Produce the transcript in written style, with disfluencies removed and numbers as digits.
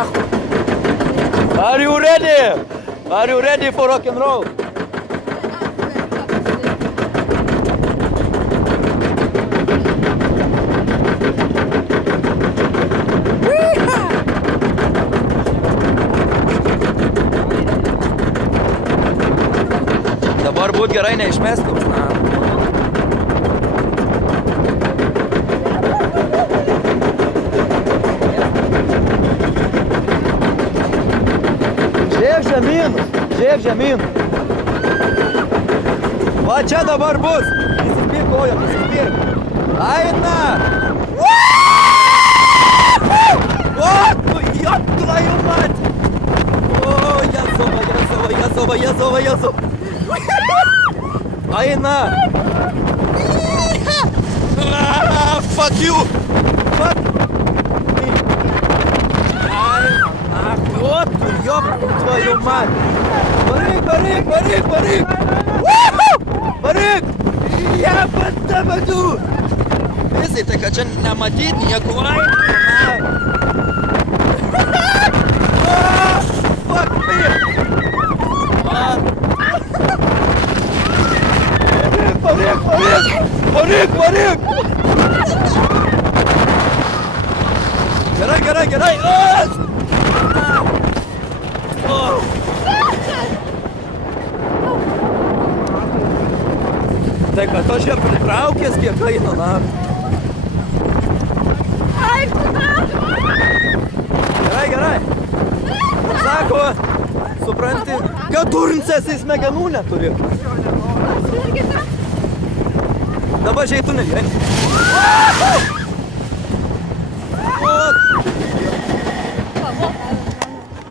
nahu. Are you ready? Are you ready for rock and roll? Dabar būt gerai neišmestus, na. Žiūrėk žemyn. Va čia dabar bus. Įsispirk kojo, įsispirk. Aina. O, твою мать. O, Jezova. Aina. Fuck you. Fuck. Вот, ёб твою мать! Барык! Барык! Я подтабаду! Если ты хочу намотить, никакого Fuck me! Барык! Gerai! Tai kad aš ją pritraukęs, kiek eina, na. Gerai. Sako, supranti, kad turncės į smegenų neturi. Dabar žiai tunelį,